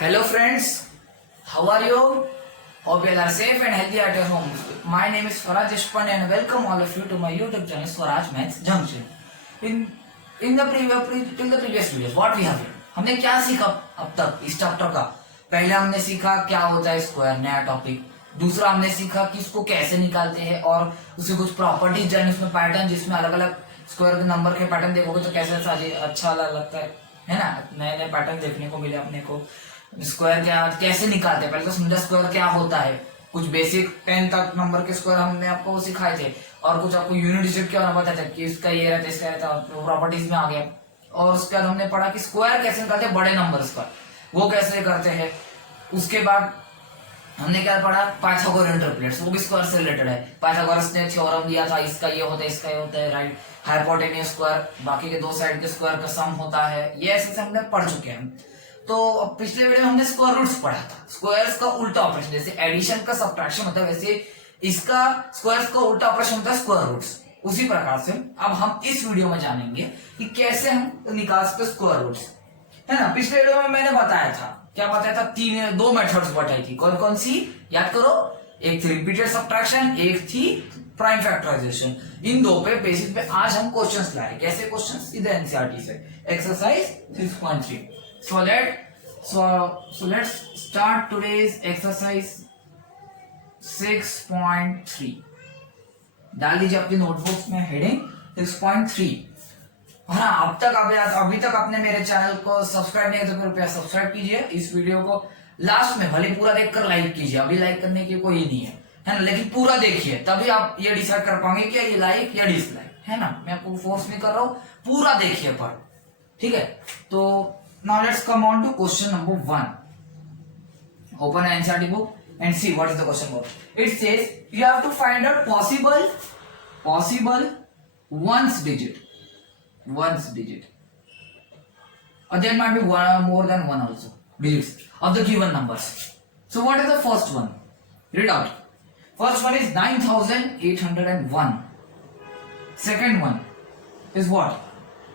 Hello friends, how are you? Hope you are safe and healthy at your home. My name is Swaraj Deshpande and welcome all of you to my YouTube channel Swaraj Maths Junction. In the previous videos, what we have learned? हमने क्या सीखा अब तक इस chapter का? पहले हमने सीखा क्या होता है स्क्वायर, नया टॉपिक। दूसरा हमने सीखा कि इसको कैसे निकालते हैं और उसके कुछ प्रॉपर्टीज जाने, उसमें पैटर्न, जिसमें अलग अलग स्क्वायर के नंबर के पैटर्न देखोगे तो कैसे अच्छा लगता है ना। नए नए पैटर्न देखने को मिले अपने को। स्क्वायर क्या कैसे निकालते हैं, पहले तो समझा स्क्वायर क्या होता है। कुछ बेसिक 10 तक नंबर के स्क्वायर हमने आपको वो सिखाए थे और कुछ आपको यूनिट डिजिट क्या बताया था कि इसका ये रहता है, इसका रहता है, प्रॉपर्टीज में आ गया। और उसके बाद हमने पढ़ा कि स्क्वायर कैसे निकालते हैं बड़े नंबर्स का, वो कैसे करते हैं। उसके बाद हमने क्या पढ़ा, पाइथागोरस ट्रिपलेट्स, वो भी स्क्वायर से रिलेटेड है। पाइथागोरस ने थ्योरम दिया था, इसका ये होता है, इसका ये होता है, राइट। हाइपोटेन्यूज स्क्वायर, बाकी के दो साइड के स्क्वायर का सम होता है, ये ऐसे हमने पढ़ चुके हैं। तो पिछले वीडियो में हमने स्क्वायर रूट्स पढ़ा था, स्क्वायर्स का उल्टा ऑपरेशन। जैसे एडिशन का सब्ट्रैक्शन होता है, वैसे इसका स्क्वायर्स का उल्टा ऑपरेशन होता है स्क्वायर रूट्स। उसी प्रकार से अब हम इस वीडियो में जानेंगे कि कैसे हम निकाल सकते स्क्वायर रूट्स, है ना। पिछले वीडियो में मैंने बताया था, क्या बताया था, दो मेथड्स बताई थी। कौन कौन सी याद करो, एक थी रिपीटेड सब्ट्रैक्शन, एक थी प्राइम फैक्टराइजेशन। इन दो पे बेसिस पे आज हम क्वेश्चंस लाए। कैसे क्वेश्चंस? सीधे एनसीईआरटी से। Exercise 6.3। So let's start today's exercise 6.3। डाल दीजिए अपनी नोटबुक्स में हेडिंग 6.3। हाँ, अभी तक आपने मेरे चैनल को सब्सक्राइब नहीं किया तो कृपया सब्सक्राइब कीजिए। इस वीडियो को लास्ट में भले पूरा देखकर लाइक कीजिए, अभी लाइक करने की कोई नहीं है ना, लेकिन पूरा देखिए, तभी आप ये डिसाइड कर पाएंगे कि ये लाइक या डिसलाइक, है ना। मैं आपको फोर्स नहीं कर रहा हूं, पूरा देखिए पर, ठीक है। तो now let's come on to question number 1. Open an NCERT book and see what is the question about. It says you have to find out possible ones digit, or there might be more than one also digits of the given numbers. So what is the first one? Read out. First one is 9801. Second one is what?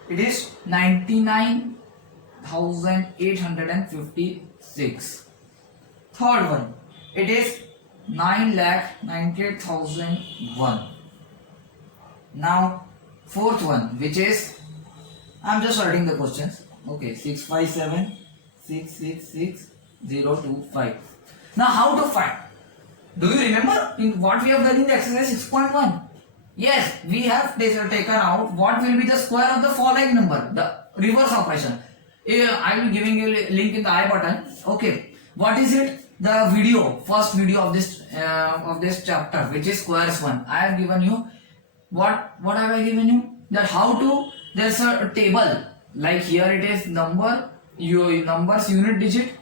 It is 99,856. Third one, it is 9,98,001. Now fourth one, which is, I'm just writing the questions. Okay, 657,666,025. Now how to find? Do you remember in what we have done in the exercise 6.1? Yes, we have taken out what will be the square of the following number, the reverse operation. I will giving you link in the I button. Okay, what is it? The first video of this chapter, which is squares 1. I have given you what have I given you? That how to, there's a table like here it is numbers unit digit,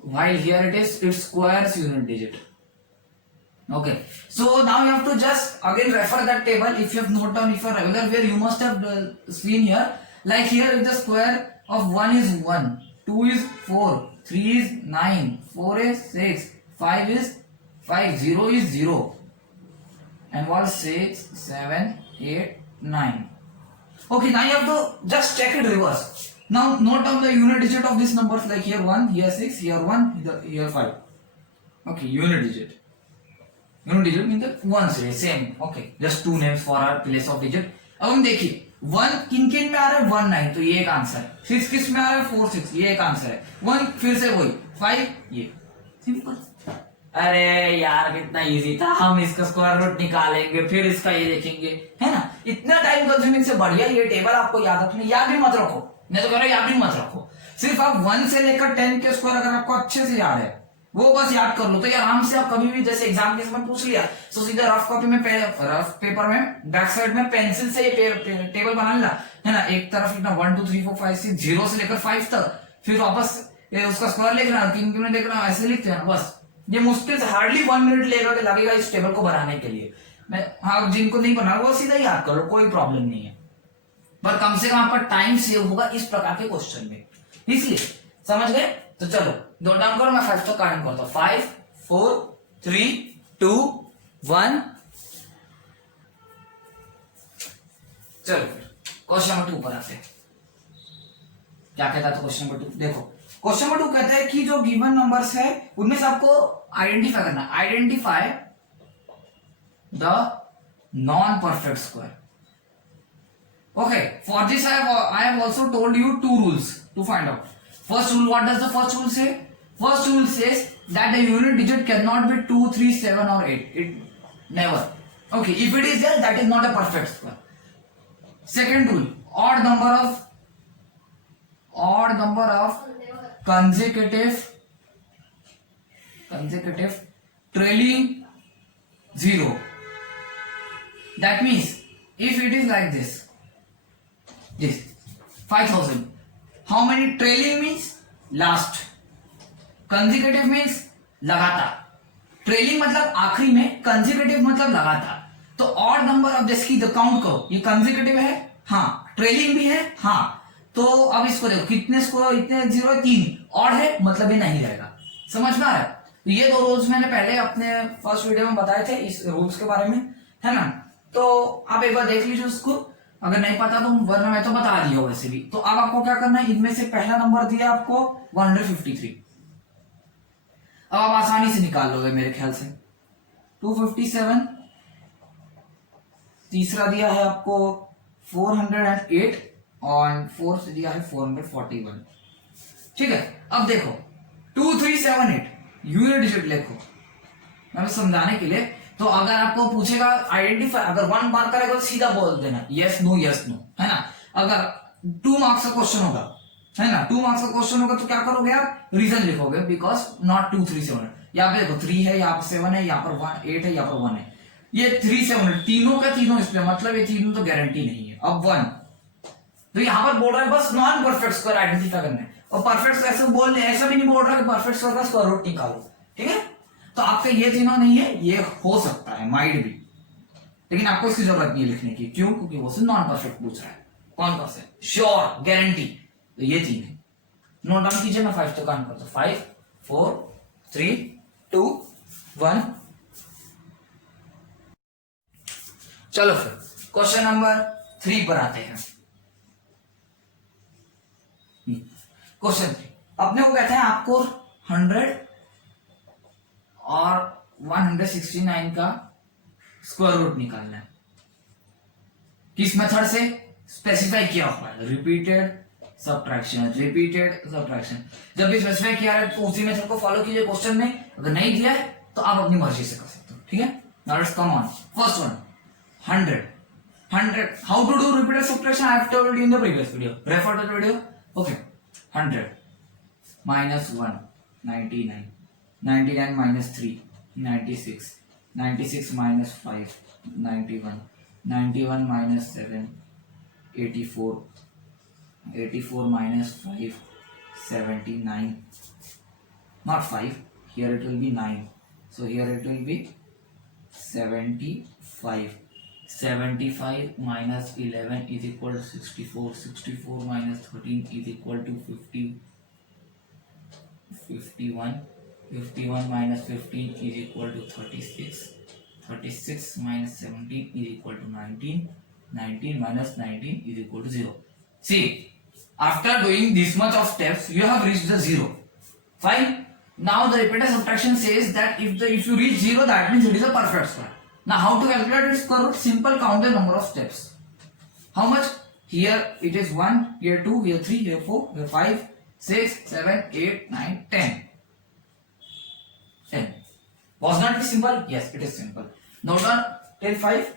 while here it is its squares unit digit. Okay, so now you have to just again refer that table. If you have noted down, if you are regular where you must have seen here, like here if the square of 1 is 1, 2 is 4, 3 is 9, 4 is 6, 5 is 5, 0 is 0, and what is 6, 7, 8, 9. Okay, now you have to just check it reverse. Now note down the unit digit of these numbers, like here 1, here 6, here 1, here 5. Okay, unit digit means the ones है, same. Okay, just two names for our place of digit. अब हम देखिए 1 किन में आ रहा है 1 9, तो ये एक आंसर है। 6 किस में आ रहा है 4 6, ये एक आंसर है। 1 फिर से वही 5, ये सिंपल। अरे यार कितना इजी था, हम इसका स्क्वायर रूट निकालेंगे फिर इसका ये देखेंगे, है ना। इतना टाइम कंज्यूमिंग से बढ़िया ये टेबल आपको याद रखना। याद भी मत रखो, मैं तो कह रहा हूँ याद भी मत रखो, सिर्फ आप 1 से लेकर 10 के स्क्वायर अगर आपको अच्छे से याद है वो बस याद कर लो, तो ये आराम से आप कभी भी जैसे एग्जाम के समय पूछ लिया तो सीधा रफ कॉपी में रफ पेपर में बैक साइड में पेंसिल से ये टेबल बना लेना, है ना। एक तरफ लिखना 1 2 3 4 5 6, 0 से लेकर 5 तक, फिर वापस उसका स्क्वायर लिखना, किन में देखना, ऐसे लिखते हैं बस। ये मुश्किल से हार्डली 1 मिनट लगेगा इस टेबल को बनाने के लिए। मैं हाँ, जिनको नहीं बना वो सीधा याद करो, कोई प्रॉब्लम नहीं है, पर कम से कम आपका टाइम सेव होगा इस प्रकार के क्वेश्चन में, इसलिए समझ गए। तो चलो दो डाउन करो, मैं 5 तक काउंट करता हूं। 5 4 3 2 1। चलो क्वेश्चन नंबर 2 पर आते हैं। क्या कहता था क्वेश्चन नंबर 2? देखो क्वेश्चन नंबर 2 कहता है कि जो गिवन नंबर्स है उनमें से आपको आइडेंटिफाई करना, identify the non perfect square. Okay, for this I have also told you two rules to find out. First rule, what does the first rule say? First rule says that the unit digit cannot be 2, 3, 7 or 8. It never. Okay, if it is there, that is not a perfect square. Second rule, odd number of consecutive trailing 0. That means if it is like this 5000, how many trailing means last, consecutive means लगातार. Trailing मतलब आखिरी में, consecutive मतलब लगातार. तो odd number of, जैसे कि count करो, ये कंसेक्यूटिव है, हाँ, ट्रेलिंग भी है, हाँ. तो अब इसको देखो, कितने इसको, इतने 0 3, ऑड है मतलब ये नहीं रहेगा. समझ में आ रहा है? तो ये दो रूल्स मैंने पहले अपने फर्स्ट वीडियो में बताए थे इस रूल्स के बारे में, है ना. तो आप एक बार देख लीजिए उसको, अगर नहीं पता तो, वरना मैं तो बता दिया वैसे भी. तो अब आपको क्या करना है, इनमें से पहला नंबर दिया आपको 153. अब आप आसानी से निकाल लोगे मेरे ख्याल से. 257, तीसरा दिया है आपको 408 और 4 से दिया है 441. ठीक है. अब देखो 2378 यूनिट डिजिट लिखो मैं समझाने के लिए. तो अगर आपको पूछेगा आइडेंटिफाई, अगर 1 मार्क करेगा तो सीधा बोल देना यस नो, है ना. अगर 2 मार्क्स का क्वेश्चन होगा, है ना, 2 मार्क्स का क्वेश्चन होगा तो क्या करोगे आप, रीजन लिखोगे, बिकॉज नॉट 2 3 7. यहाँ पे देखो 3 है, यहाँ पर 7 है, यहाँ पर 8 है, यहाँ पर 1 है. ये 3 7 तीनों का तीनों इसमें, मतलब ये तीनों तो गारंटी नहीं है. अब 1 तो यहाँ पर बोल रहा है बस नॉन परफेक्ट स्क्वायर आइडेंटिफाई करना है. और परफेक्ट ऐसे बोल, ऐसा भी नहीं बोल रहा कि परफेक्ट स्क्वायर का स्क्वायर रूट निकालो. ठीक है. तो आपका ये तीनों नहीं है, ये हो सकता है, माइट भी, लेकिन आपको इसकी जरूरत नहीं है लिखने की. क्यों? क्योंकि वो से नॉन परफेक्ट पूछ रहा है. कौन से श्योर, गारंटी. तो ये तीन है. नोट डाउन कीजिए, मैं 5 तो काउंट करता हूं. 5 4 3 2 1. चलो फिर क्वेश्चन नंबर 3 पर आते हैं. क्वेश्चन 3 अपने को कहते हैं आपको 100 और 169 का स्क्वायर रूट निकालना है. किस मेथड से स्पेसिफाई किया हुआ है? Repeated subtraction. जब भी स्पेसिफाई किया है तो उसी मेथड को फॉलो कीजिए क्वेश्चन में. अगर नहीं दिया है तो आप अपनी मर्जी से कर सकते हो. ठीक है. Now let's come on. First one 100. How to do repeated subtraction I have told you in the previous video. Refer to the video. Okay. 100 minus 1 99, 99 minus 3 96, 96 minus 5 91, 91 minus 7 84, 84 minus 5 79, not 5, here it will be 9, so here it will be 75. 75 minus 11 is equal to 64. 64 minus 13 is equal to 50. 51. 51 minus 15 is equal to 36. 36 minus 17 is equal to 19. 19 minus 19 is equal to 0. See, after doing this much of steps, you have reached the 0. Fine. Now the repeated subtraction says that if you reach 0, that means it is a perfect square. Now how to calculate its square root? Simple, count the number of steps. How much? Here it is 1, here 2, here 3, here 4, here 5, 6, 7, 8, 9, 10. 10. Was not it simple? Yes, it is simple. Note down till 5.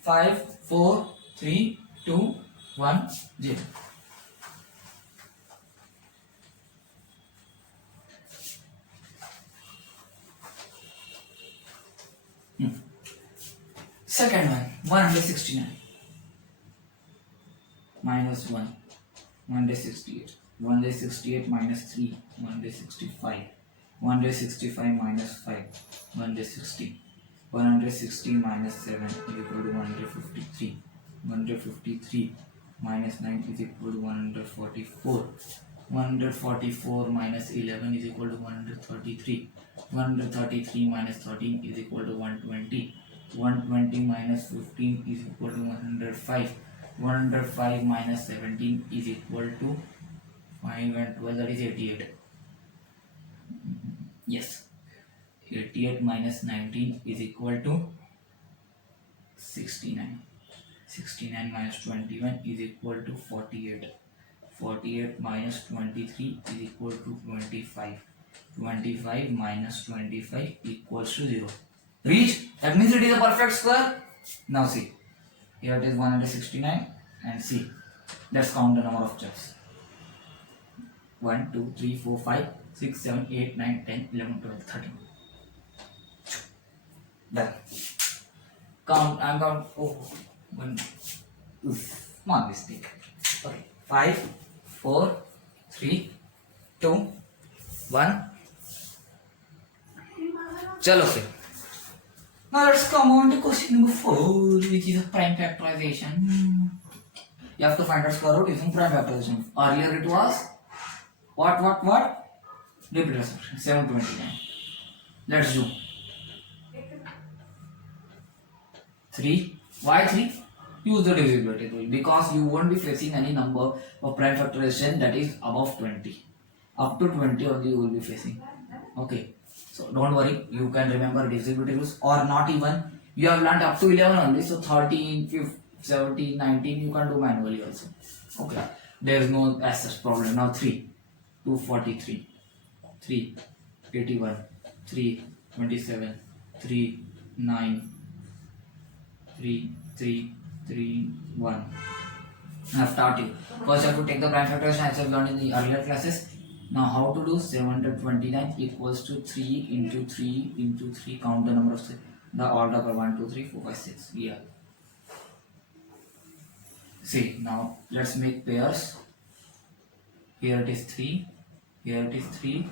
5, 4, 3, 2, 1, 0. Second one, 169 minus 1, 168, 168 minus 3, 165, 165 minus 5, 160, 160 minus 7 is equal to 153, 153 minus 9 is equal to 144, 144 minus 11 is equal to 133, 133 minus 13 is equal to 120, 120 minus 15 is equal to 105, 105 minus 17 is equal to 5 and 12, that is 88. Yes, 88 minus 19 is equal to 69. 69 minus 21 is equal to 48. 48 minus 23 is equal to 25. 25 minus 25 equals to 0. Reach? That means it is a perfect square. Now see. Here it is 169 and see. Let's count the number of checks. 1, 2, 3, 4, 5, 6, 7, 8, 9, 10, 11, 12, 13. Done. Count. I'm count. Oh, one. Oof, small mistake. Okay. 5, 4, 3, 2, 1. Chalo फिर. Now let's come on to question number 4, which is a prime factorization. You have to find out square root using prime factorization. Earlier it was what? Repeat subtraction 729. Let's do 3. Why 3? Use the divisibility rule because you won't be facing any number of prime factorization that is above 20. Up to 20 only you will be facing. Okay. So don't worry, you can remember divisibility rules or not even. You have learned up to 11 only, so 13, 15, 17, 19 you can do manually also. Okay. There is no as such problem. Now 3, 243, 3, 81, 3, 27, 3, 9, 3, 3, 3, 1. I have taught you. First you have to take the prime factorization as you have learned in the earlier classes. Now how to do 729 equals to 3 into 3 into 3. Count the number of the order by 1, 2, 3, 4, 5, 6. Yeah. See, now let's make pairs. Here it is 3, here it is 3,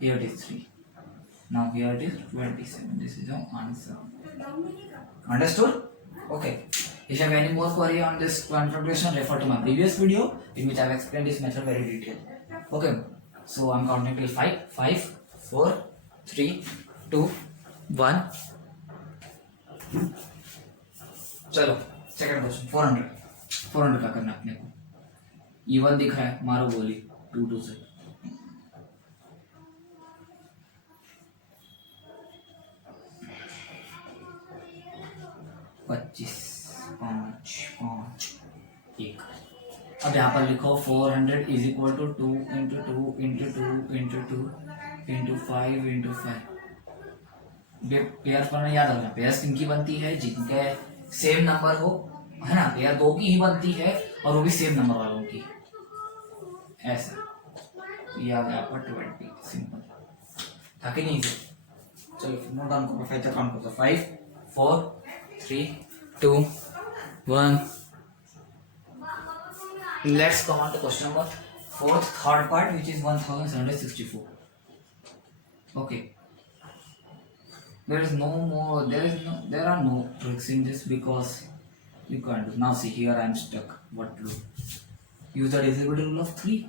here it is 3. Now here it is 27. This is your answer. Understood? Okay. If you have any more query on this configuration, refer to my previous video in which I have explained this method very detailed. Okay. So I'm counting till 5. 5, 4, 3, 2, 1. चलो second question 400 का करना अपने को. Even दिख रहा है, मारो गोली 2 2 से. पच्चीस 5 5 1. अब यहाँ पर लिखो 400 is equal to 2 into 2 into 2 into 2 into 5 into 5. Pairs बनना याद रखना. पेयर्स किनकी बनती है? जिनके सेम नंबर हो, है ना. पेयर 2 की ही बनती है और वो भी सेम नंबर वालों की. ऐसा ये आ गया आपका 20. सिंपल था कि नहीं? चलो नोट डाउन करो. 5 तक काउंट करो. 5 4 3 2 1. Let's come on to question number 4th, third part, which is 1764. Okay. There are no tricks in this because you can't do. Now see, here I am stuck. What to do? Use the divisibility rule of 3.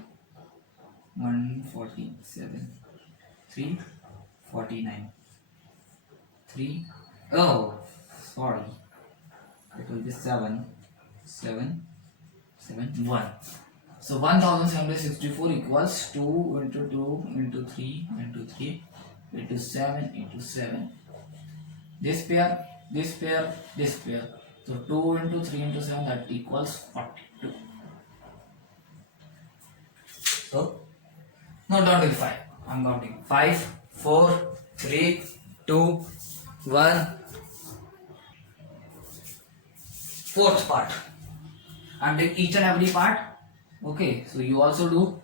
147, 3, 49, 3. Oh, sorry. It will be 7, 7, 7, 1. So 1764 equals 2 into 2 into 3 into 3 into 7 into 7. This pair, this pair, this pair. So 2 into 3 into 7, that equals 42. So now down to 5. I'm counting 5, 4, 3, 2, 1. Fourth part. I'm doing each and every part. Okay, so you also do.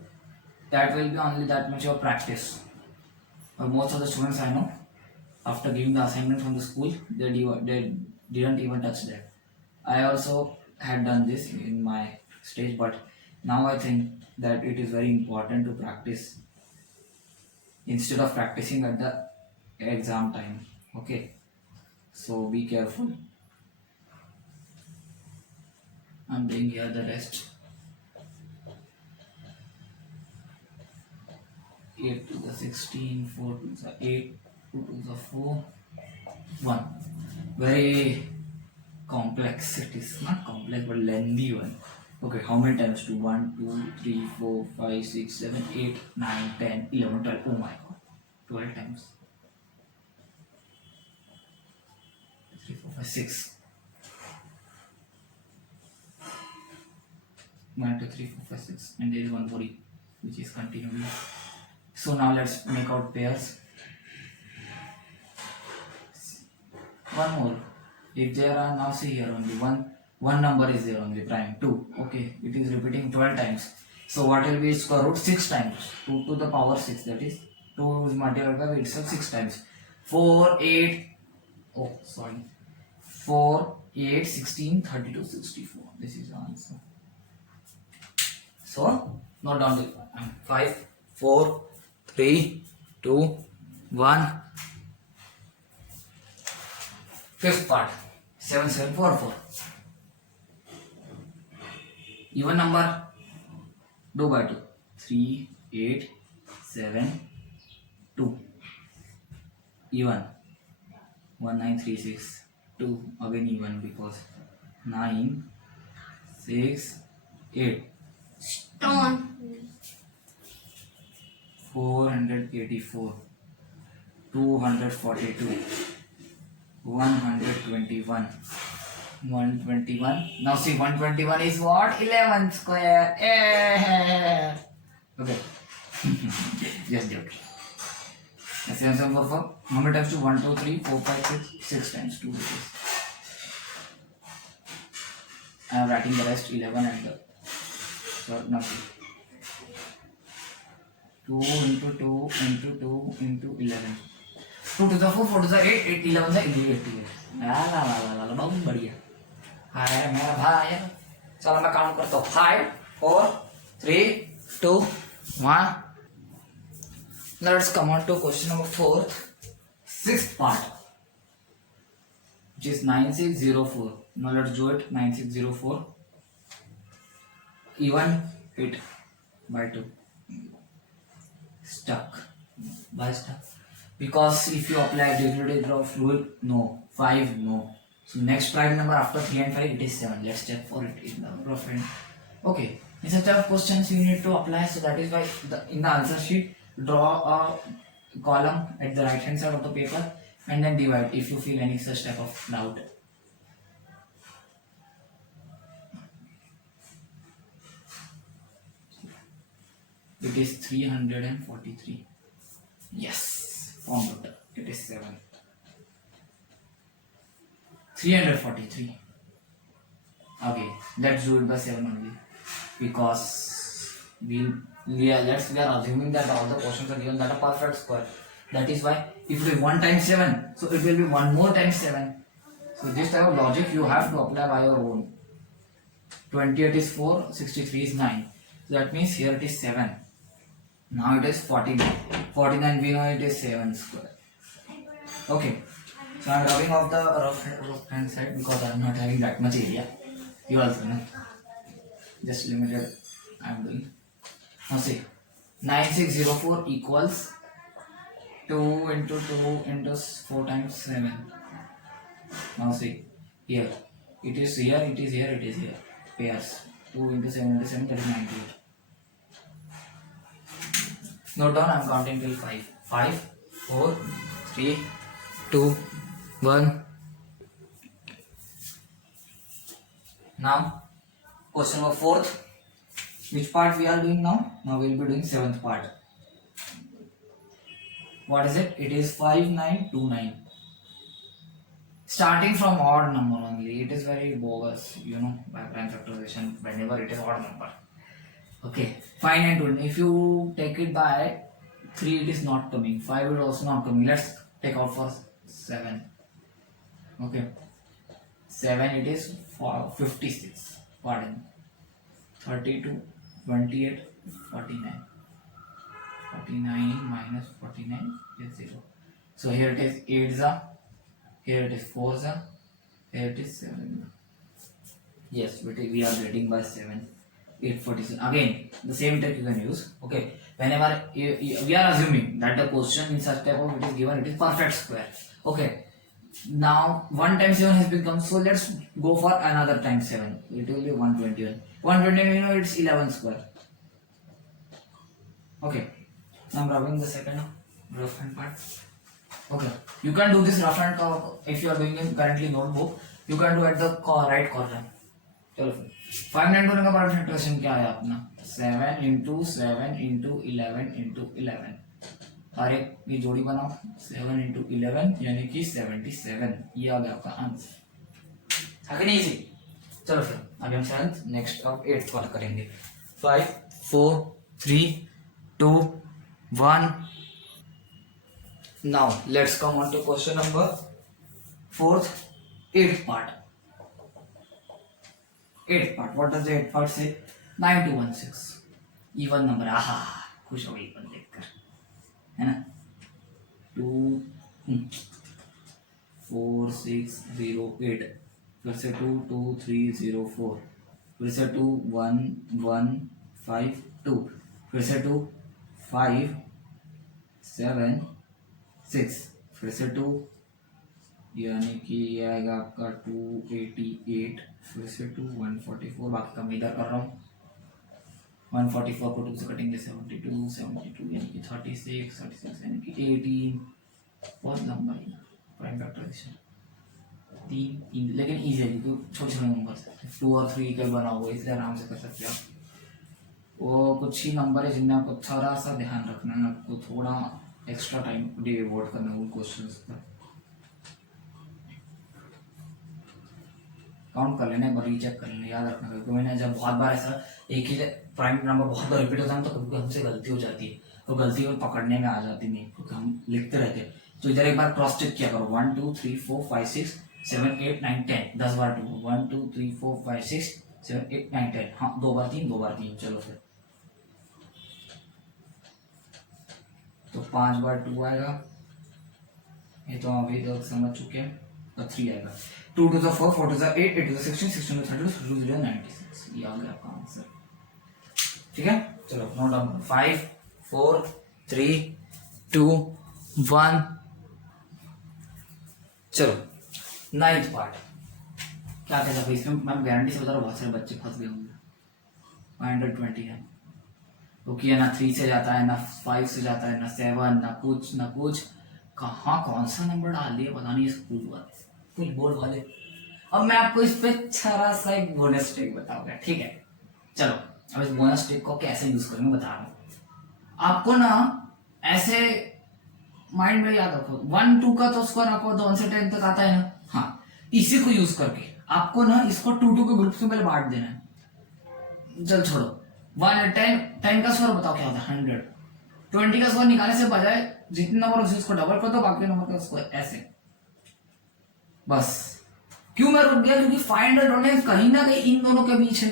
That will be only that much of practice. But most of the students I know, after giving the assignment from the school, they didn't even touch that. I also had done this in my stage, but now I think that it is very important to practice instead of practicing at the exam time. Okay, so be careful. I'm doing here the rest. 8 to the 16, 4 to the 8, 2 to the 4, 1. Very complex. It is not complex but lengthy one. Okay, how many times? 2, 1, 2, 3, 4, 5, 6, 7, 8, 9, 10, 11, 12. Oh my god. 12 times. 3, 4, 5, 6. 1, 2, 3, 4, 5, 6. And there is one body which is continuing. So now let's make out pairs. One more. If there are, now see here only one number is there only, prime 2. Okay, it is repeating 12 times. So what will be square root? 6 times. 2 to the power 6, that is 2 is multiplied by itself 6 times. 4, 8, oh sorry, 4, 8, 16, 32, 64. This is the answer. So note down the 5, 4, 3, 2, 1. Fifth part, 7, 7, 4, 4. Even number, do by 2. 3, 8, 7, 2. Even 1, 9, 3, 6, 2. Again even because 9, 6, 8. Stone. 484, 242, 121, 121. Now see, 121 is what? 11 square. Yeah. Okay. Just joke. 7, 7, 4, 4. How many times? 2, 1, 2, 3, 4, 5, 6, 6 times 2. I am writing the rest 11 and the. So now see. 2 into 2 into 2 into 11. 2 to the 4, 4 to the 8, 8, 11 the 88. ला बहुत बढ़िया है मेरा भाई. चलो मैं count करता हूँ. 5, 4, 3, 2, 1. Let's come on to question number 4, sixth part, which is 9604. Now let's do it. 9604. Even it by 2. Stuck. Why stuck? Because if you apply derivative of rule, no. 5, no. So next prime number after 3 and 5, it is 7. Let's check for it in the rough end. Okay. In such type of questions you need to apply. So that is why in the answer sheet, draw a column at the right hand side of the paper and then divide if you feel any such type of doubt. It is 343. Yes, found out. It is 7. 343. Okay, let's do it by 7 only. Because we are assuming that all the questions are given that are perfect square. That is why if it is 1 times 7, so it will be 1 more times 7. So this type of logic you have to apply by your own. 28 is 4, 63 is 9. So that means here it is 7. Now it is 49. 49 we know it is 7 square. Okay. So I am rubbing off the rough hand side because I am not having that much area. You also know. Just limited I am doing. Now see. 9604 equals 2 into 2 into 4 times 7. Now see. Here. It is here, it is here, it is here. Pairs. 2 into 7 into 7, that is 98. Note down, I am counting till 5. 5, 4, 3, 2, 1. Now, question number 4th. Which part we are doing now? Now we will be doing 7th part. What is it? It is 5929. Starting from odd number only. It is very bogus, by prime factorization whenever it is odd number. Okay, 5929. If you take it by 3, it is not coming. 5 is also not coming. Let's take out for 7. Okay, 7 it is 56. Pardon. 32, 28, 49. 49 minus 49 is 0. So here it is 8 here it is 4 here it is 7. Yes, we are getting by 7. 847. Again, the same trick you can use. Okay, whenever we are assuming that the question in such type of it is given, it is perfect square. Okay, Now 1 times 7 has become, so let's go for another times 7. It will be 121. 121, you know, it's 11 square. Okay, now I'm rubbing the second rough hand part. Okay, you can do this rough hand if you are doing in currently notebook. You can do at the right corner. चलो फिर 592 का part factorisation क्या है अपना 7 into 7 into 11 into 11 और एक ये जोड़ी बनाओ 7 into 11 यानी कि 77. ये आ गया आपका आंसर. आगे नहीं इजी. चलो फिर अभी हम सेवंथ नेक्स्ट अब 8th वाला करेंगे. 5 4 3 2 1. Now let's come on to question number 4th 8th part. 8th part. What does the 8th part say? 9216. Even number. आहा खुश हो गई even देखकर, है ना. 2 4 6 0 8. फिर से 2 2 3 0 4. फिर से 2 1 1 5 2. फिर से 2 5 7 6. फिर से 2 यानी कि ये आएगा आपका 288. फिर से 2 144. बाकी का मैं इधर कर रहा हूँ. 144 को 2 से कटेंगे 72 72 यानी कि 36 36 यानी कि 18. बहुत लंबा है प्राइम फैक्टराइजेशन. 3 लेकिन ईजी है क्योंकि छोटे छोटे नंबर 2 और 3 का बना हुआ है, इसलिए आराम से कर सकते हैं आप. वो कुछ ही नंबर है जिनमें आपको थोड़ा सा ध्यान रखना है, आपको थोड़ा एक्स्ट्रा टाइम डिवोट करना है उन क्वेश्चंस पर. काउंट कर लेना, एक बार रीचेक कर लेना, याद रखना. क्योंकि मैंने जब बहुत बार ऐसा एक ही प्राइम नंबर बहुत बार रिपीट होता है तो कभी हमसे गलती हो जाती है, तो गलती को पकड़ने में आ जाती नहीं क्योंकि हम लिखते रहते हैं. तो इधर एक बार क्रॉस चेक किया करो. 1 2 3 4 5 6 7 8 9 10. 10 बार 2 1 2 3 4 5 6 7 8 9 10. हाँ 2 बार 3 2 बार 3. चलो फिर तो 5 बार 2 आएगा, ये तो अभी तक समझ चुके हैं. और 3 आएगा. 2 to the 4 4 to the 8 8 to the 16 16 to 32 32 to the 96. ये आ गया आपका आंसर. ठीक है, चलो नोट डाउन. 5 4 3 2 1. चलो 9th पार्ट क्या कहता है इसमें. मैं गारंटी से बता रहा हूँ बहुत सारे बच्चे फंस गए होंगे. 520 है क्योंकि है ना 3 से जाता है ना 5 से जाता है ना 7 ना कुछ. कहाँ कौन सा नंबर डाल दिया पता नहीं स्कूल वाले कुछ बोर्ड वाले. अब मैं आपको इस पे छोटा सा एक बोनस ट्रिक बताऊंगा. ठीक है, चलो अब इस बोनस ट्रिक को कैसे यूज करेंगे बता रहा हूँ आपको ना. ऐसे माइंड में याद रखो 1 2 का तो स्क्वायर आपको 1 से 10 तक आता है ना. हाँ, इसी को यूज करके आपको ना इसको 2 2 के ग्रुप्स में पहले बांट देना है. चल छोड़ो 1 10 का स्क्वायर बताओ क्या होता है 100. 20 का स्क्वायर निकालने से बजाय जितने नंबर होते उसको डबल कर दो, बाकी नंबर का स्क्वायर ऐसे. बस क्यों मैं रुक गया, क्योंकि 500 कहीं ना कहीं इन दोनों के बीच है.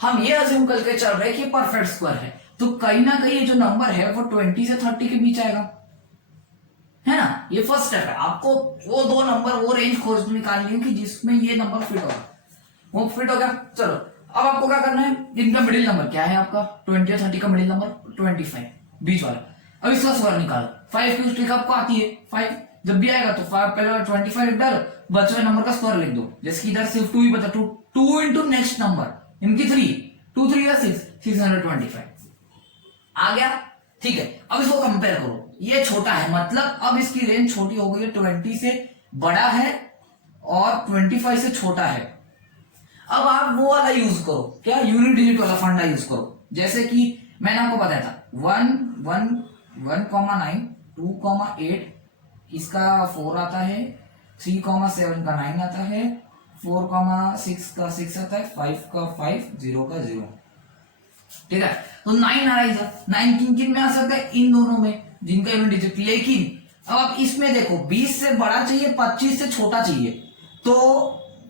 हम ये अज्यूम करके चल रहे हैं कि परफेक्ट स्क्वायर है, तो कहीं ना कहीं ये जो नंबर है वो 20 से 30 के बीच आएगा, है ना. ये फर्स्ट स्टेप है. आपको वो दो नंबर वो रेंज खोज निकालनी है कि जिसमें ये नंबर फिट होगा. वो फिट हो गया. चलो अब आपको क्या करना है, इनका मिडिल नंबर क्या है आपका 20 और 30 का मिडिल नंबर 25 बीच वाला. अब इसका स्क्वायर निकालो. 5 की ट्रिक आपको आती है. 5 जब भी आएगा तो 5 पहले 25 लिख डालो, बचे हुए नंबर का स्क्वायर लिख दो. जैसे कि इधर सिर्फ 2 ही बता. 2 इंटू नेक्स्ट नंबर इनकी 3 2 3 या 6 625 आ गया. ठीक है, अब इसको कंपेयर करो. ये छोटा है मतलब अब इसकी रेंज छोटी हो गई है. 20 से बड़ा है और 25 से छोटा है. अब आप वो वाला यूज करो, क्या यूनिट डिजिट वाला फंडा यूज करो. जैसे कि मैंने आपको बताया था 1 1 1,9 2,8 इसका 4 आता है. 3,7 का 9 आता है. 4,6 का 6 आता है. 5 का 5 0 का 0. ठीक है, तो 9 आ रहा है इधर. 9 किन किन में आ सकता है, इन दोनों में जिनका यूनिट डिजिट. लेकिन अब आप इसमें देखो 20 से बड़ा चाहिए 25 से छोटा चाहिए, तो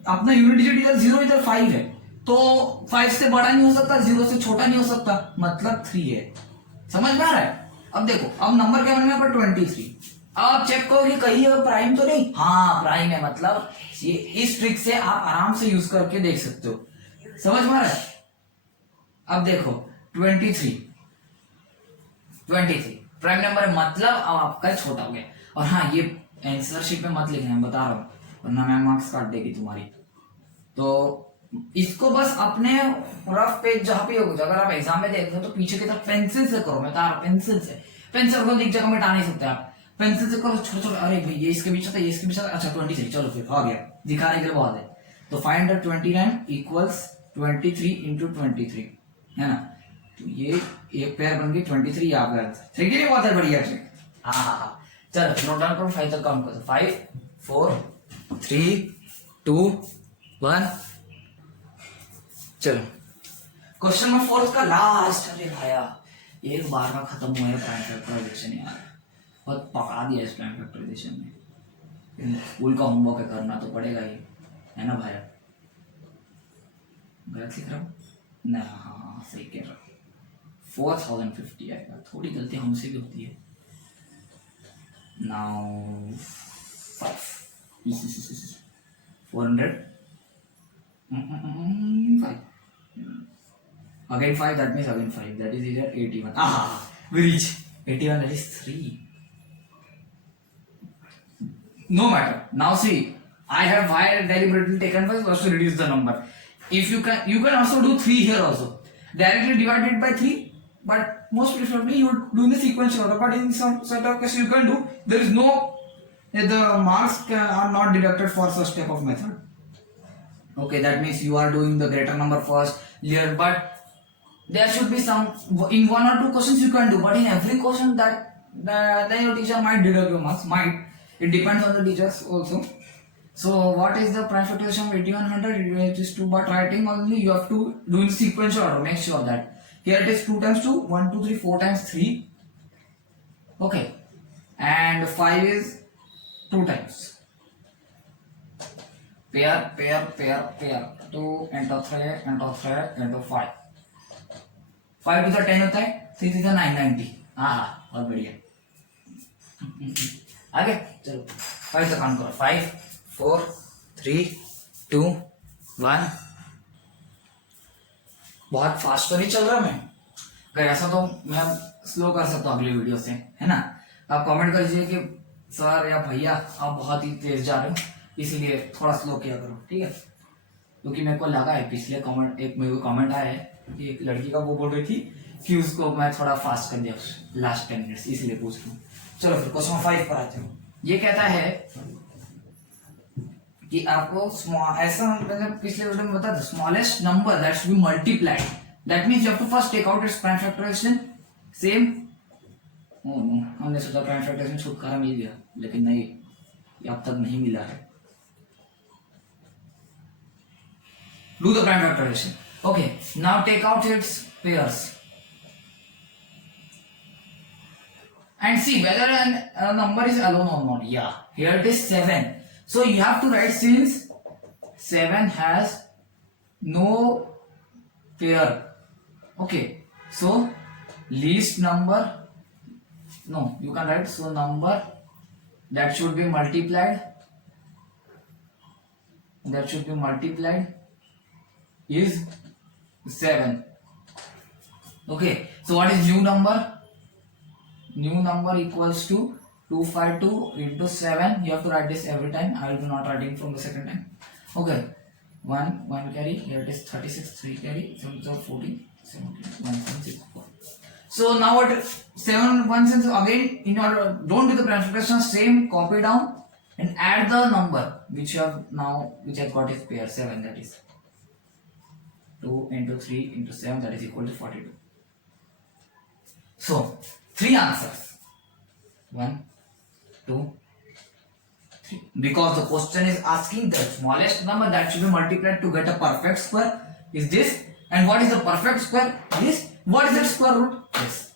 अपना यूनिट डिजिट इधर 0 इधर 5 है, तो 5 से बड़ा नहीं हो सकता 0 से छोटा नहीं हो सकता, मतलब 3 है. समझ में आ रहा है. अब देखो अब नंबर क्या बन गया पर 23. अब आप चेक करो कि कहीं प्राइम तो नहीं. हाँ प्राइम है, मतलब ये इस ट्रिक से आप आराम से यूज करके देख सकते हो. समझ में आ रहा है. अब देखो 23 प्राइम नंबर है, मतलब अब आपका छोटा हो गया. और हाँ ये आंसर शीट में मत लिखना है, बता रहा हूँ, वरना मैम मार्क्स काट देगी तुम्हारी। तो इसको बस अपने रफ पेज जहां पे हो, अगर आप एग्जाम में देखते हो तो पीछे की तरफ पेंसिल से करो, मैं बता रहा हूँ पेंसिल से। पेंसिल को एक जगह मिटा नहीं सकते आप, पेंसिल से करो छोटे छोटे। अरे भाई ये इसके बीच था, ये इसके बीच था, अच्छा 23, चलो फिर आ गया, दिखाने के लिए बहुत है। तो फाइंड द 29 इक्वल्स 23 इंटू 23, है ना। तो ये एक पेयर बन गई 23, आपका आंसर ठीक है, बहुत है, बढ़िया ट्रिक। हाँ हाँ हाँ, चलो नोट डाउन करो, 5 तक काउंट करो, 5 4 3 2 1। चलो क्वेश्चन नंबर 4 का लास्ट। अरे भाया एक बार में खत्म हुआ है प्राइम फैक्टराइजेशन यार, बहुत पका दिया इस प्राइम फैक्टराइजेशन में। स्कूल का होमवर्क है, करना तो पड़ेगा ही, है ना भाया। गलत लिख रहा हूँ ना? हाँ सही कह रहा हूँ, 4050 आएगा, थोड़ी गलती हमसे भी होती है। Now 400 5 again 5, that means again 5, that is either 81. We reach 81, that is 3. No matter, now see, I have why deliberately taken 5 was to reduce the number. If you can also do 3 here also, directly divide it by 3, but most preferably you do in the sequential order. But in some sort of case you can do, there is no, the marks are not deducted for such type of method. Okay, that means you are doing the greater number first here, but there should be some, in 1 or 2 questions you can do, but in every question that then your teacher might deduct your marks, might, it depends on the teachers also. So what is the prime factorization of 8100? It is 2, but writing only you have to do in sequential order, make sure that here it is 2 times 2, 1 2 3 4 times 3, okay, and 5 is 2 times, pair 2 into 3 into 3 into 5, 5 to the 10 होता है, 3 to the 990। हाँ बहुत बढ़िया। आगे चलो 5 तक count करो, 5 4 3 2 1। बहुत फास्ट तो नहीं चल रहा मैं, अगर ऐसा तो मैं स्लो कर सकता हूँ अगली वीडियो से, है ना। आप कमेंट कर दीजिए कि सर या भैया आप बहुत ही तेज जा रहे हो, इसीलिए थोड़ा स्लो किया करो, ठीक है। क्योंकि मेरे को लगा है पिछले कमेंट, एक मेरे को कमेंट आया है कि एक लड़की का वो बोल रही थी कि उसको मैं थोड़ा फास्ट कर दिया लास्ट 10 मिनट्स, इसलिए पूछ रहा हूँ। चलो फिर क्वेश्चन 5 पर आते हो। ये कहता है कि आपको ऐसा, मतलब पिछले वीडियो में बता, smallest number that should be multiplied, that means you have to first take out its prime factorisation. Same, oh no, हमने सोचा प्राइम फैक्टराइजेशन छुटकारा मिल गया, लेकिन नहीं, ये अब तक नहीं मिला है। Do the prime factorization. Okay, now take out its pairs and see whether a number is alone or not. Yeah, here it is 7. So you have to write, since 7 has no pair. Okay, so least number, no, you can write, so number that should be multiplied, is 7. Okay, so what is new number? New number equals to 252 into 7. You have to write this every time. I will be not writing from the second time. Okay, 1 carry, here it is 36, 3 carry, 7 14 17 1 7 6 4. So now what, 7 1 since again, in order, don't do the prime factorization, same, copy down and add the number which you have now, which I got is pair 7, that is 2 into 3 into 7, that is equal to 42. So 3 answers, 1 2 3, because the question is asking the smallest number that should be multiplied to get a perfect square is this, and what is the perfect square? This. What is its square root? This.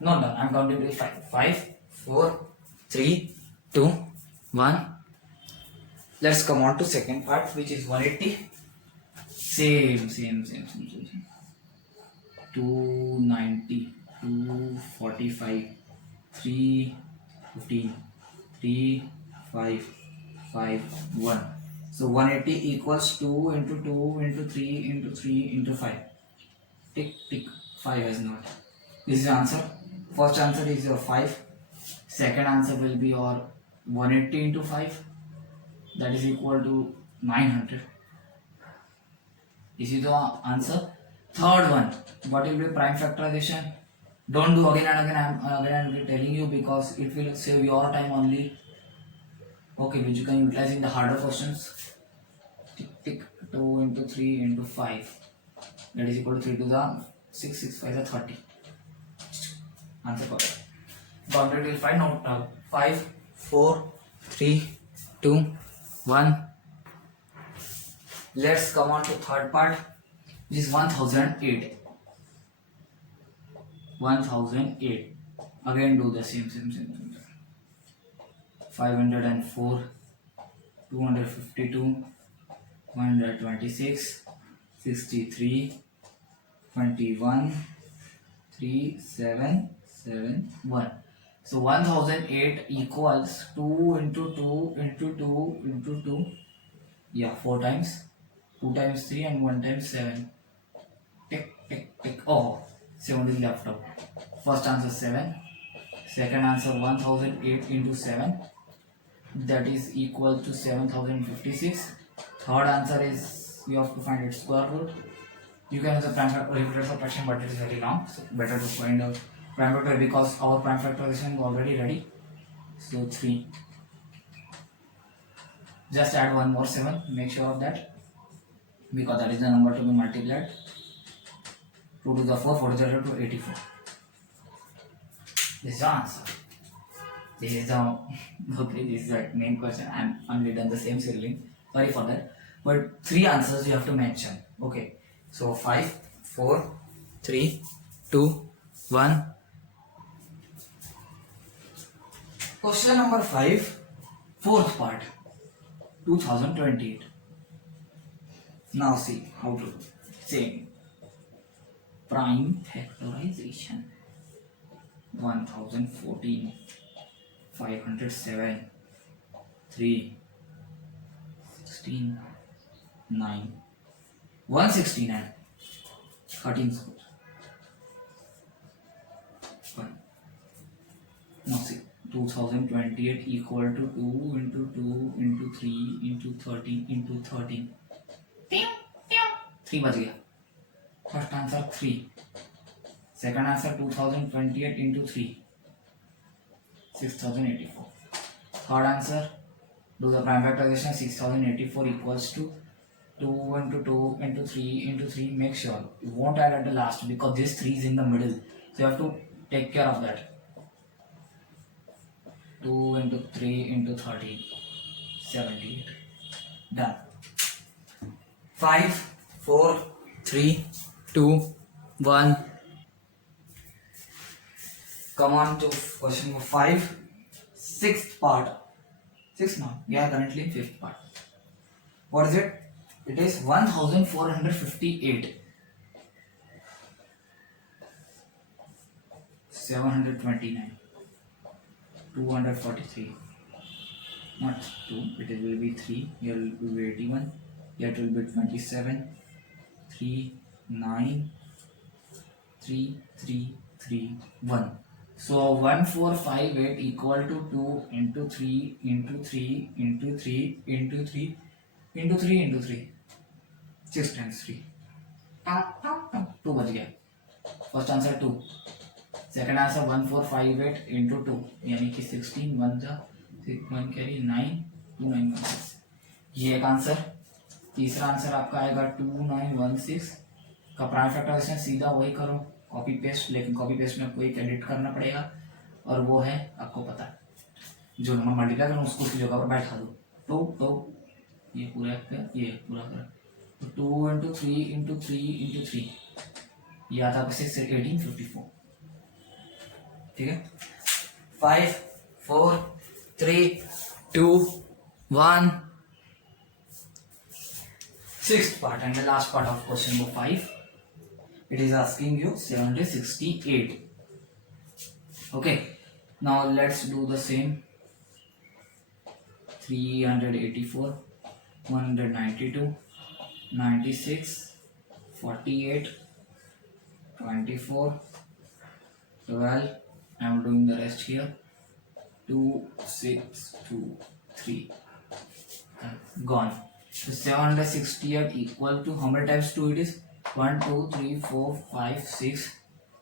No, I am counting to 5 5 4 3 2 1. Let's come on to second part, which is 180. Same. 290, 245, 315, 3 5 1. So 180 equals 2 into 2 into 3 into 3 into 5. Tick tick, 5 has not. This is the answer. First answer is your 5. Second answer will be your 180 into 5, that is equal to 900. This is the answer. Third one, what will be prime factorization? Don't do again and again. I'm again and again telling you because it will save your time only. Okay, which you can utilize in the harder questions. Tick tick, 2 into 3 into 5. That is equal to 3 to the 6, 6, 5 is 30. Answer correct. Boundary will find out now. 5, 4, 3, 2, 1. Let's come on to third part, which is 1008. 1008. Again do the same. 504, 252, 126, 63, 21, 3771. So 1008 equals 2 into 2 into 2 into 2. Yeah, 4 times. 2 times 3 and 1 times 7. Tick, tick, tick. Oh, 7 is left out. First answer 7. Second answer 1008 into 7. That is equal to 7056. Third answer is you have to find its square root. You can use the prime factor repeated subtraction, but it is very long. So better to find the prime factor because our prime factorization is already ready. So 3. Just add one more 7. Make sure of that because that is the number to be multiplied. 2 to the 4, 4 to the 84. This is the answer. This is the main question. I'm only done the same series. Sorry for that. But 3 answers you have to mention. Okay. So 5, 4, 3, 2, 1. Question number 5, fourth part, 2028. Now see how to say prime factorization. 1014, 507, 3, 16, 9, 169, 13 square. 1. Now see 2028 equal to 2 into 2 into 3 into 13 into 13. 3 बच गया. First answer 3. Second answer 2028 into 3. 6084. Third answer, do the prime factorization. 6084 equals to 2 into 2 into 3 into 3. Make sure you won't add at the last because this 3 is in the middle. So you have to take care of that. 2 into 3 into 13. 78. Done. 5, 4, 3, 2, 1. Come on to question number 5. Sixth part. 6 now. We are currently in fifth part. What is it? It is 1458. 729. 243. Not 2. It will be 3. Here will be 81. Here it will be 27. 3, 9, 3, 3, 3, 1. So 1458 equal to 2 into 3 into 3 into 3 into 3 into 3 into 3. 6 times 3. 2 बच गया. First answer 2. Second answer 1458 into 2 यानी कि 16 1 जा 1 carry 9 2 9 1 6. ये एक answer. तीसरा answer आपका आएगा 2916 का प्राइम फैक्टराइजेशन सीधा वही करो कॉपी पेस्ट, लेकिन कॉपी पेस्ट में आपको एक एडिट करना पड़ेगा और वो है आपको पता है जो नंबर मल्टीप्लाई करो उसको उसी जगह पर बैठा दो तो ये पूरा ये पूरा करो तो 2 into 3 into 3 into 3 ये आता है 6 1854. ठीक है. 5, 4, 3, 2, 1. Sixth part and the last part of question number 5. It is asking you 768. Okay. Now let's do the same. 384, 192, 96, 48, 24, 12. I am doing the rest here. 2, 6, 2, 3. Gone. So 768 equal to how many times 2 it is? 1, 2, 3, 4, 5, 6,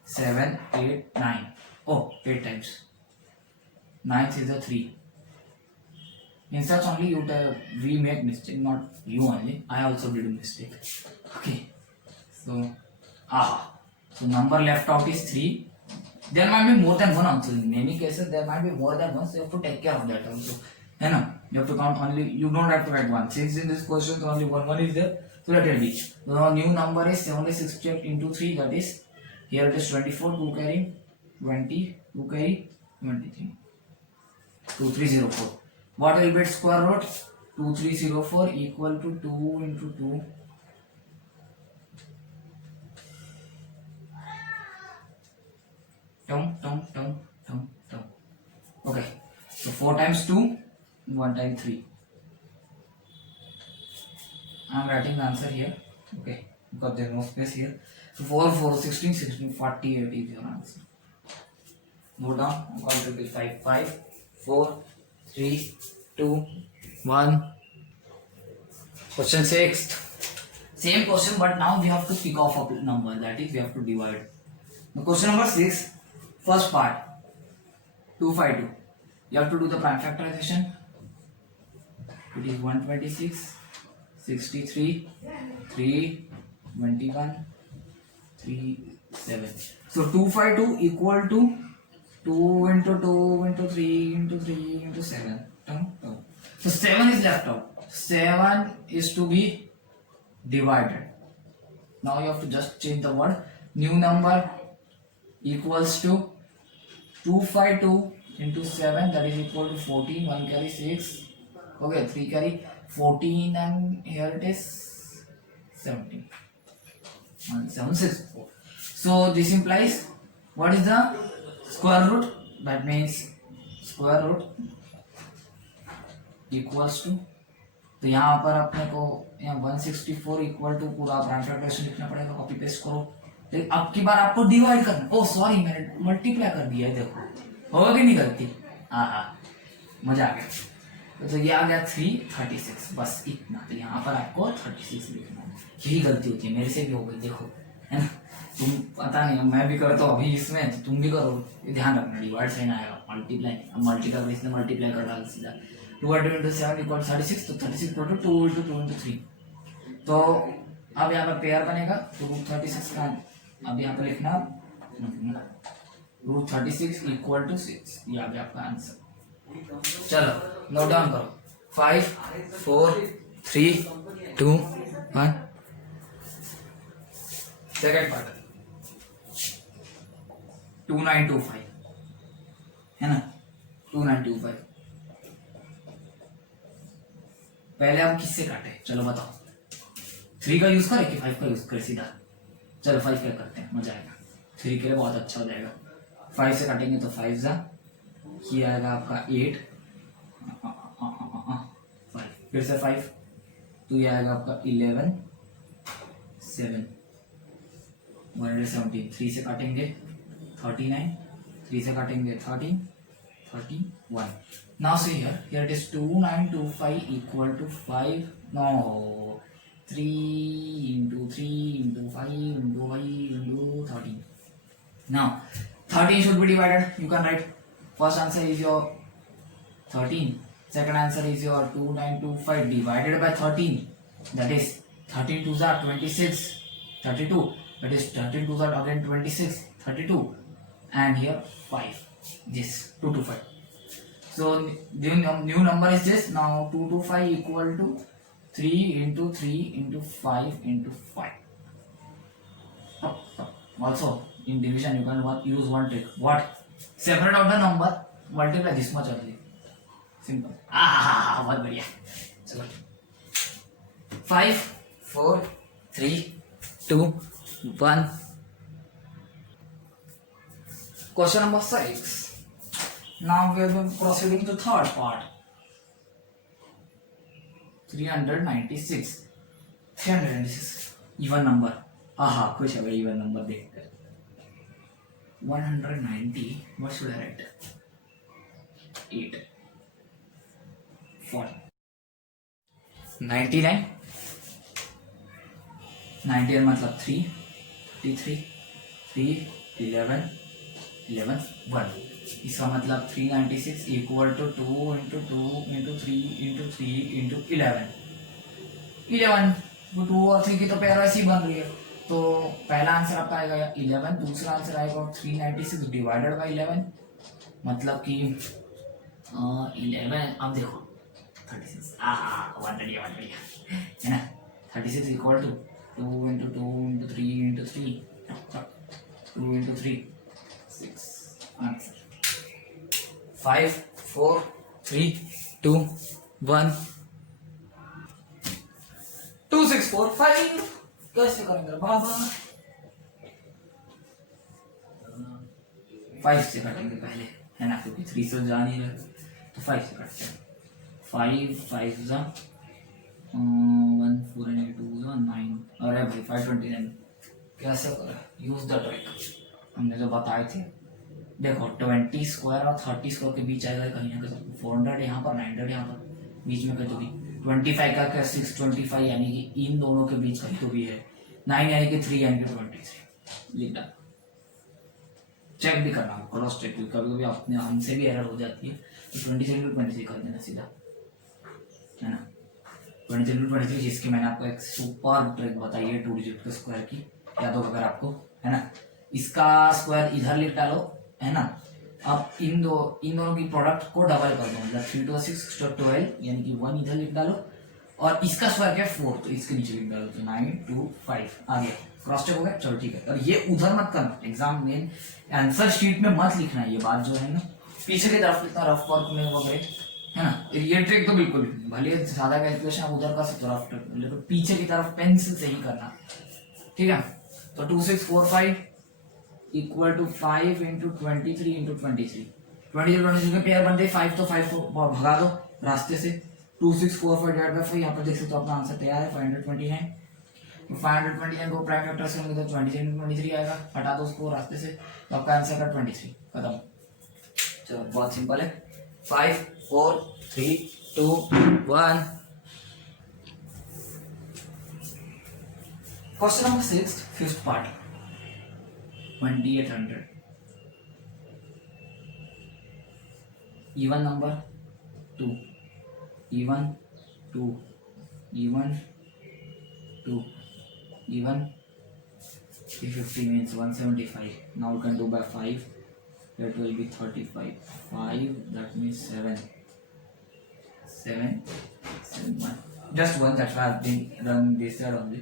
7, 8, 9. Oh, 8 times. 9th is a 3. In such only we make mistake, not you only. I also did a mistake. Okay. So, so number left out is 3. There might be more than one also. In many cases, there might be more than one. So you have to take care of that also. You have to count only. You don't have to write one. Since in this question only one is there, so let it be. The new number is 768 into 3. That is, here it is 24. 2 carry 20. 2 carry 23. 2304. What will be its square root? 2304 equal to 2 into 2. Tum. Okay. So 4 times 2, 1 times 3. I am writing the answer here. Okay. Because there is no space here. So 4, 16, 48 is your answer. Go down. I'll take 5, 4, 3, 2, 1. Question 6. Same question, but now we have to pick off a number. That is, we have to divide. Now, question number 6. First part. 252. You have to do the prime factorization. It is 126, 63, 3, 21, 3, 7. So 252 equal to 2 into 2 into 3 into 3 into 7. So 7 is left out. 7 is to be divided. Now you have to just change the word. New number equals to 252 into 7, that is equal to 14. 1 carry 6. Okay, 3 carry 14, and here it is 17. 1764. So this implies what is the square root? That means square root equals to, तो यहाँ पर अपने को यहाँ 164 equal to पूरा prime factorisation लिखना पड़ेगा. Copy paste करो. लेकिन अब की बार आपको डिवाइड करना. ओ सॉरी, मैंने मल्टीप्लाई कर दिया है. देखो होगा कि नहीं गलती. हाँ मजा आ गया. तो ये आ गया 336. बस इतना. तो यहाँ पर आपको 36 लिखना है. यही गलती होती है, मेरे से भी हो गई. देखो है ना, तुम पता नहीं, मैं भी करता हूँ अभी इसमें, तो तुम भी करो. ध्यान रखना, डिवाइड सही ना आएगा, मल्टीप्लाई. अब मल्टीप्लाई इसने मल्टीप्लाई कर डाल सीधा. 2 into 7 equal to 36. तो 36 equal to 2 into 2 into 3. तो अब यहाँ पर पेयर बनेगा. तो रूट 36 का अब यहाँ पर लिखना, रूट 36 इक्वल टू 6. ये आ गया आपका आंसर. चलो नोट डाउन करो. 5, 4, 3, 2, 1. सेकेंड पार्ट 2925 है ना. 2925. पहले हम किससे काटे, चलो बताओ. 3 का यूज करें कि 5 का यूज करें सीधा. चलो 5 का करते हैं, मजा आएगा. 3 के लिए बहुत अच्छा हो जाएगा. 5 से काटेंगे तो 5 जा, ये आएगा आपका 8. 5 फिर से 5, तो ये आएगा आपका 11, 7, 117. 3 से काटेंगे 39, 3 से काटेंगे 13, 31. Now see here it is 2925 equal to 5. No, 3 into 3 into 5 into 5 into 13. Now 13 should be divided. You can write first answer is your 13. Second answer is your 2925 divided by 13. That is 13 2s are 26, 32. That is 13 2s are again 26, 32. And here 5. This 225. So the new number is this. Now 225 equal to 3 into 3 into 5 into 5. Also in division you can use one trick. What? Separate out the number, multiply this much only. Simple. बहुत बढ़िया. चलो 5, 4, 3, 2, 1. Question number 6. Now we are proceeding to third part. 396. 396 even number. खुश है भाई even number देखकर. 190. What should I write? 8 4 99 91 मतलब 3 53 3 11 11 1 इसका मतलब 396 equal to 2 into 2 into 3 into 3 into 11 2 और 3 की तो पेयर ऐसी बन रही है, तो पहला आंसर आपका आएगा 11, दूसरा आंसर आएगा 396 डिवाइडेड बाई 11, मतलब कि 11, अब देखो 36 वन बढ़िया है ना, 36 equal to 2 into 2 into 3 into 3 2 into 3 6 answer 5 4 3 2 1 2 6 4 5 कैसे करेंगे बाबा, 5 से काटेंगे पहले है ना, क्योंकि 3 से जा नहीं रहे, तो 5 से काटते हैं। 5 5 जा 1 4 and 2 जा 9, अरे भाई 529 कैसे करें, यूज द ट्रिक हमने जो बताए थे। देखो 20 स्क्वायर और 30 स्क्वायर के बीच आएगा कहीं ना कहीं, 400 यहाँ पर 900 यहाँ पर, बीच में कहीं तो भी 25 का 625 यानी कि इन दोनों के बीच कहीं तो भी है, 9 यानी कि 3 यानी कि 23 लिख डाल। चेक भी करना क्रॉस चेक, कभी कभी अपने हमसे भी एरर हो जाती है, तो 27 to 23 कर देना सीधा है ना, 27 to 23 जिसकी मैंने आपको एक सुपर ट्रिक बताई है 2 डिजिट के स्क्वायर की, याद हो अगर आपको है ना, इसका स्क्वायर इधर लिख डालो है ना, अब इन दोनों की प्रोडक्ट को डबल कर दो, मतलब 3 to 6 to 12 यानी कि 1 इधर लिख डालो, और इसका स्क्वायर क्या है 4, तो इसके नीचे लिख डालो, तो 9 2 5 आ गया, क्रॉस चेक हो गया, चलो ठीक है। और ये उधर मत करना, एग्जाम में आंसर शीट में मत लिखना ये बात जो है ना, पीछे की तरफ लिखना रफ वर्क में वगैरह है ना, ये ट्रिक तो बिल्कुल नहीं, भले ज्यादा कैलकुलेशन आप उधर कर सकते हो रफ ट्रिक, लेकिन पीछे की तरफ पेंसिल से ही करना, ठीक है। तो 2645 इक्वल टू 5 इंटू 23 इंटू 23 के पेयर बनते हैं 5, तो 5 को भगा दो रास्ते से, 2645 डिवाइड बाय 5, यहाँ पर देख सकते हो अपना आंसर तैयार है 529, 529 को प्राइम फैक्टर से होंगे तो 23 आएगा, हटा दो उसको रास्ते से, तो आपका आंसर है 23 खत्म। चलो बहुत सिंपल है, 5 4 3 2 1। Question number 6 fifth part 2800 even number 2 even 2 even 2 even 350 means 175, now we can do by 5, that will be 35, 5 that means 7 7 1, just one, that's why I've been run this side only.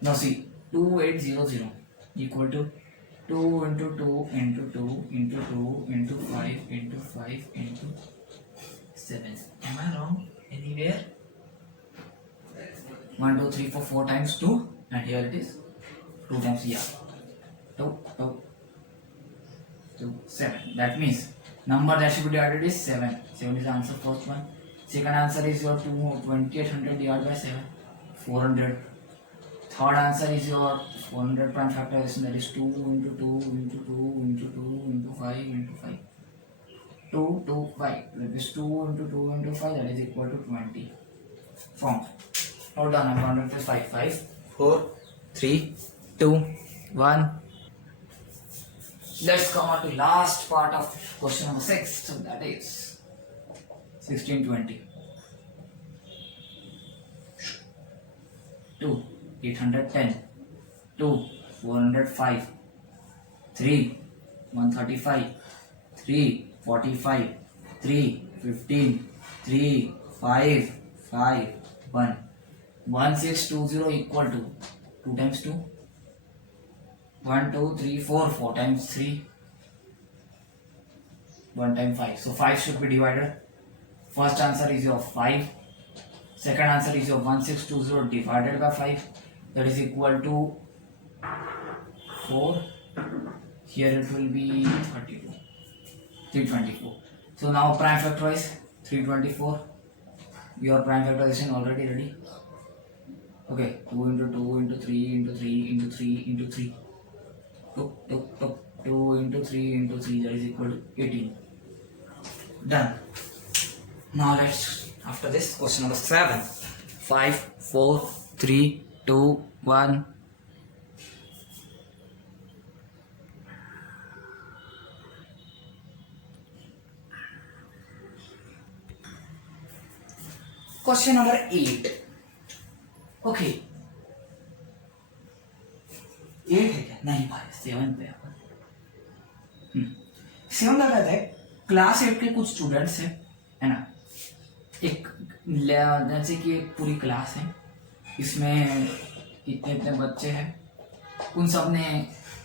Now see 2800 equal to 2 into 2 into 2 into 2 into 5 into 5 into 7. Am I wrong anywhere? 1 2 3 4 4 times 2, and here it is 2 times 2 7. That means number that should be divided is 7. 7 is the answer, first one. Second answer is your 2800 divided by 7, 400. Third answer is your 400 prime factorization, that is 2 into 2 into 2 into 2 into 5 into 5. 2 2 5, that is 2 into 2 into 5, that is equal to 20. Formed. Note down, I'm 100 plus 5 5 4 3 2 1. Let's come on to last part of question number 6, so that is 1620. 2 810, 2 405, 3 135, 3 45, 3 15, 3 5 5 1. 1620 equal to 2 times 2, 1 2 3 4, 4 times 3, 1 times 5. So 5 should be divided. First answer is your 5. Second answer is your 1620 divided by 5, that is equal to 4. Here it will be 32, 324. So now prime factorize 324. Your prime factorization already ready. Okay, 2 into 2 into 3 into 3 into 3 into 3. 2 into 3 into 3, that is equal to 18. Done. Now let's, after this, question number 7. 5, 4, 3, 2, 1. Question number 8. Okay. 8 है क्या? नहीं भाई, 7 पे अपन. 7 का कहता है class 8 के कुछ स्टूडेंट्स हैं, है ना. एक जैसे कि एक पूरी क्लास है, इसमें इतने इतने बच्चे हैं, उन सब ने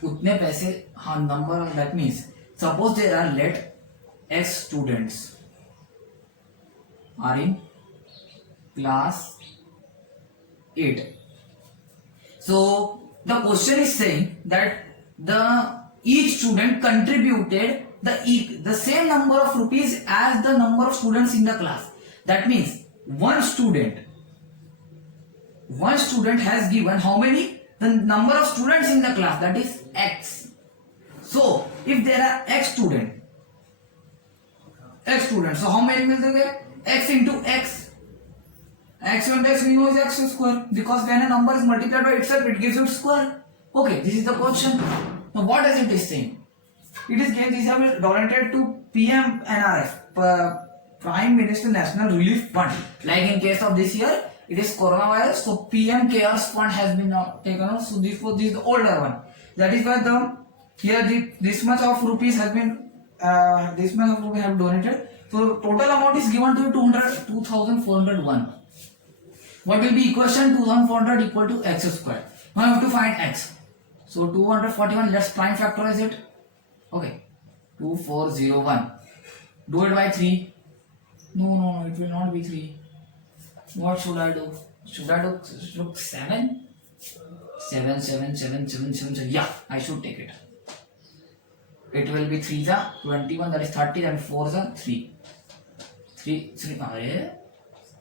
उतने पैसे, हाँ number, that means suppose there are let x students are in class 8. So the question is saying that each student contributed the same number of rupees as the number of students in the class. That means one student has given how many? The number of students in the class, that is x. So if there are x students, so how many will they get? X into x. X into x we know is x square, because when a number is multiplied by itself it gives you its square. Okay, this is the question. Now what does it is saying? It is given, these have been donated to PMNRF, Prime Minister National Relief Fund. Like in case of this year, it is coronavirus, so PM Cares Fund has been taken out. So this is the older one. That is why this much of rupees has been this much of rupees have donated. So total amount is given to 2,401. What will be equation? 2,400 equal to x square. Now I have to find x. So 241, let's prime factorize it. Okay, 2401. Do it by 3. No, it will not be 3. What should I do? Should I do 7? 7. Yeah, I should take it. It will be 3 the 21, that is 30, and 4 the 3. 3. अरे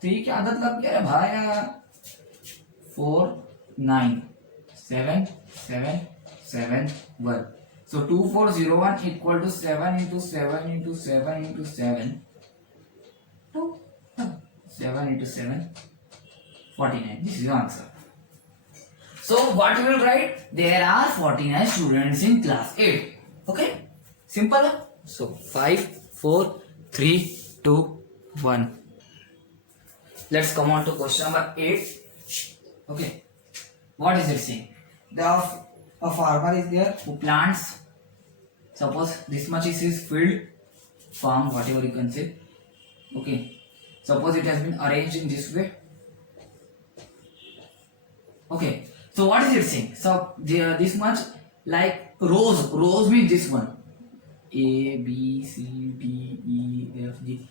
3 की आदत लग गया रे भाई. 4, 9, 7, 1. So 2401 equal to 7 into 7 into 7 into 7. 7 into 7, 49. This is the answer. So what we will write? There are 49 students in class 8. Okay? Simple. So 5, 4, 3, 2, 1. Let's come on to question number 8. Okay. What is it saying? A farmer is there who plants. Suppose this much is his field, farm, whatever you can say. Okay. Suppose it has been arranged in this way. Okay. So what is it saying? So this much, like rows means this one. A, B, C, D, E, F, G,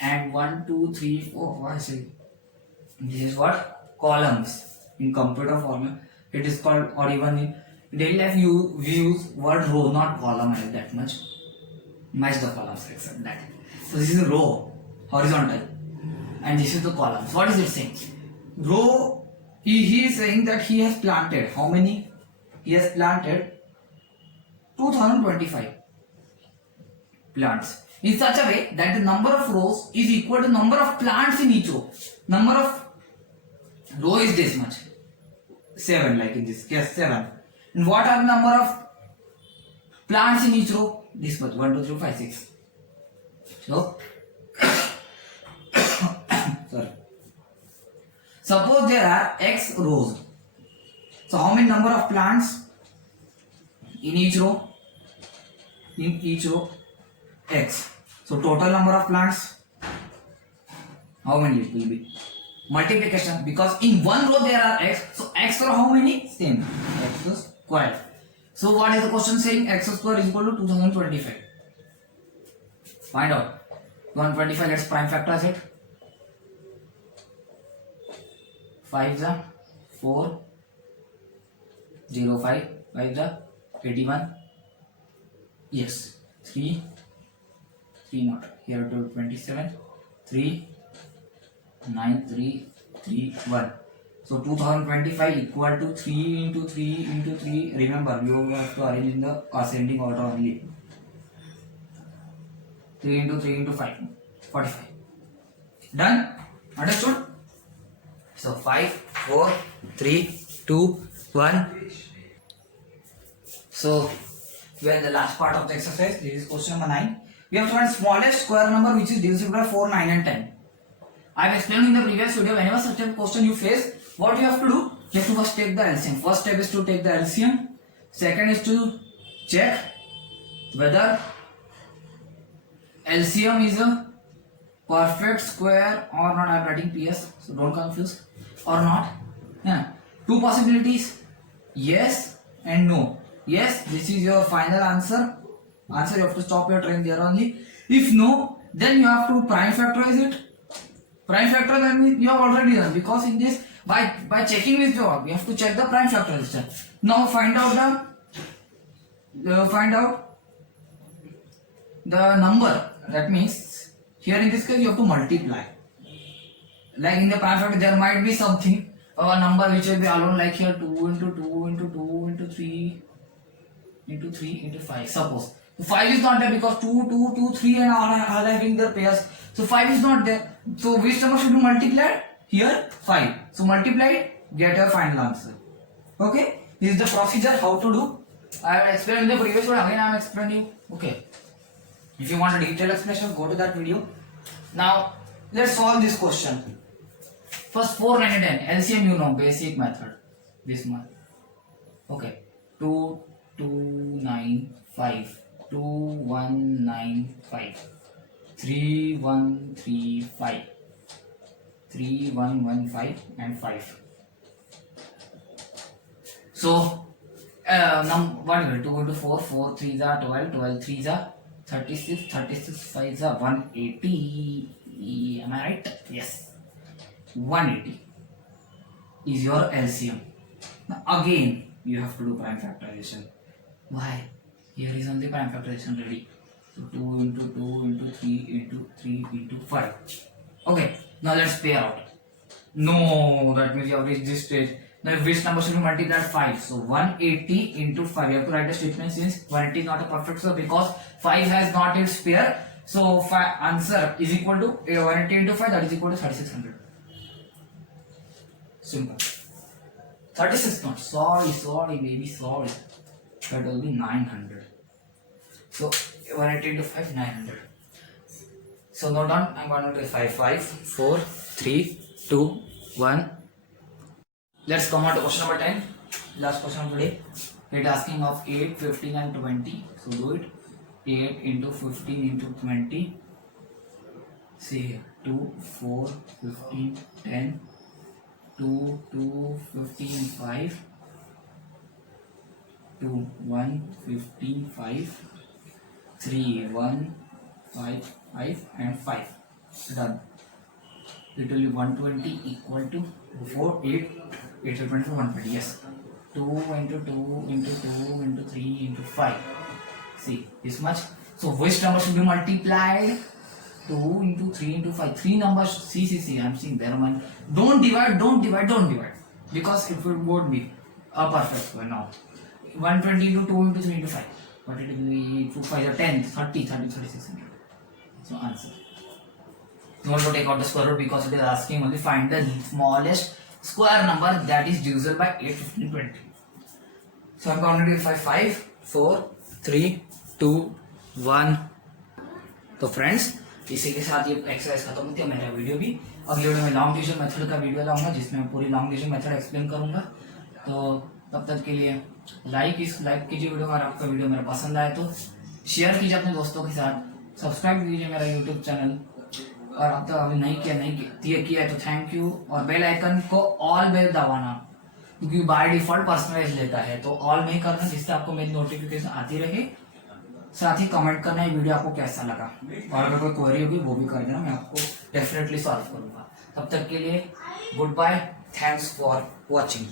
and 1, 2, 3, 4. What is it? This is what? Columns. In computer format, it is called, or even in daily life we use word row, not column as that much. Match the columns, except that. So this is a row, horizontal, and this is the columns. What is it saying? Row, he is saying that he has planted, how many? He has planted 2025 plants in such a way that the number of rows is equal to number of plants in each row. Number of row is this much, 7, like in this case 7. And what are the number of plants in each row? This much, 1, 2, 3, 5, 6. So sorry. Suppose there are x rows. So how many number of plants in each row? In each row, x. So total number of plants, how many it will be? Multiplication, because in one row there are x. So x for how many? Same, x square. So what is the question saying? X square is equal to 2025. Find out. 125, let's prime factorize it. 5 the 4, 0, 5, 5 the 81. Yes, 3 not here to 27, 3, 9, 3, 3, 1. So 2025 equal to 3 into 3 into 3. Remember, you have to arrange in the ascending order only. 3 into 3 into 5, 45. Done? Understood? So 5, 4, 3, 2, 1. So we are in the last part of the exercise. This is question number 9. We have to find smallest square number which is divisible by 4, 9 and 10. I have explained in the previous video, whenever such a question you face, what you have to do? You have to first take the LCM. First step is to take the LCM. Second is to check whether LCM is a perfect square or not. I am writing PS, so don't confuse. Or not. Yeah. Two possibilities, yes and no. Yes, this is your final answer. You have to stop your train there only. If no, then you have to prime factorize it. Prime factor, that means you have already done, because in this by checking this job you have to check the prime factorization. Now find out the number. That means here in this case you have to multiply. Like in the prime factor there might be something, a number which will be alone, like here 2 into 2 into 2 into 3 into 3 into 5. Suppose 5 is not there because 2, 2, 2, 3 and all are having their pairs. So 5 is not there. So which number should be multiplied? Here 5. So multiply it, get your final answer. Okay? This is the procedure how to do. I have explained in the previous one. Again I am explaining you. Okay. If you want a detailed explanation, go to that video. Now let's solve this question. First 4, 9 and 10. LCM you know, basic method. This one. Okay. 2, 2, 9, 5. 2, 1, 9, 5. 3, 1, 3, 5. 3, 1, 1, 5 and 5. So, what is it? 2 into 4, 4 3s are 12, 12 3s are 36, 36 5s are 180. Am I right? Yes. 180 is your LCM. Now again, you have to do prime factorization. Why? Here is only prime factorization ready. So 2 into 2 into 3 into 3 into 5. Okay, now let's pair out. No, that means you have reached this stage. Now which number should be multiplied? 5. So 180 into 5. You have to write the statement since 180 is not a perfect square because 5 has not its pair. So answer is equal to 180 into 5, that is equal to 3600. Simple. 36 not. Sorry baby, sorry. That will be 900. So 180 into 5, 900. So note down, I'm going to do 5, 5, 4, 3, 2, 1. Let's come on to question number 10. Last question of the day. It asking of 8, 15 and 20. So do it. 8 into 15 into 20. See here. 2, 4, 15, 10. 2, 2, 15, 5. 2, 1, 15, 5. 3, 1, 5, 5 and 5. Done. It will be 120 equal to 4, 8, 8 to 20, 120. Yes. 2 into 2 into 2 into 3 into 5. See, this much. So which number should be multiplied? 2 into 3 into 5. 3 numbers. See. I'm seeing there one. Don't divide. Because it won't be a perfect square now. 120 into 2 into 3 into 5. But it will be 2, 5 or 10, 30, 3600. So answer. You want to take out the square root because it is asking only find the smallest square number that is divisible by 8, 15, 20. So I'm going to do 5, 4, 3, 2, 1. तो friends इसी के साथ ये exercise खत्म होती है मेरा video भी. अगले वीडियो में लॉन्ग डिवीजन मेथड का वीडियो लाऊंगा जिसमें मैं पूरी लॉन्ग डिवीजन मेथड एक्सप्लेन करूंगा. तो तब तक के लिए लाइक कीजिए वीडियो. अगर आपका वीडियो मेरा पसंद आए तो शेयर कीजिए अपने दोस्तों के साथ. सब्सक्राइब कीजिए मेरा यूट्यूब चैनल. और अब तक अभी नहीं किया है तो थैंक यू. और बेल आइकन को ऑल में दबाना क्योंकि बाय डिफॉल्ट पर्सनलाइज लेता है. तो ऑल में करना जिससे आपको मेरी नोटिफिकेशन आती रहे. साथ ही कमेंट करना है वीडियो आपको कैसा लगा. और अगर कोई क्वेरी होगी वो भी कर देना, मैं आपको डेफिनेटली सॉल्व करूंगा. तब तक के लिए good bye. Thanks for watching.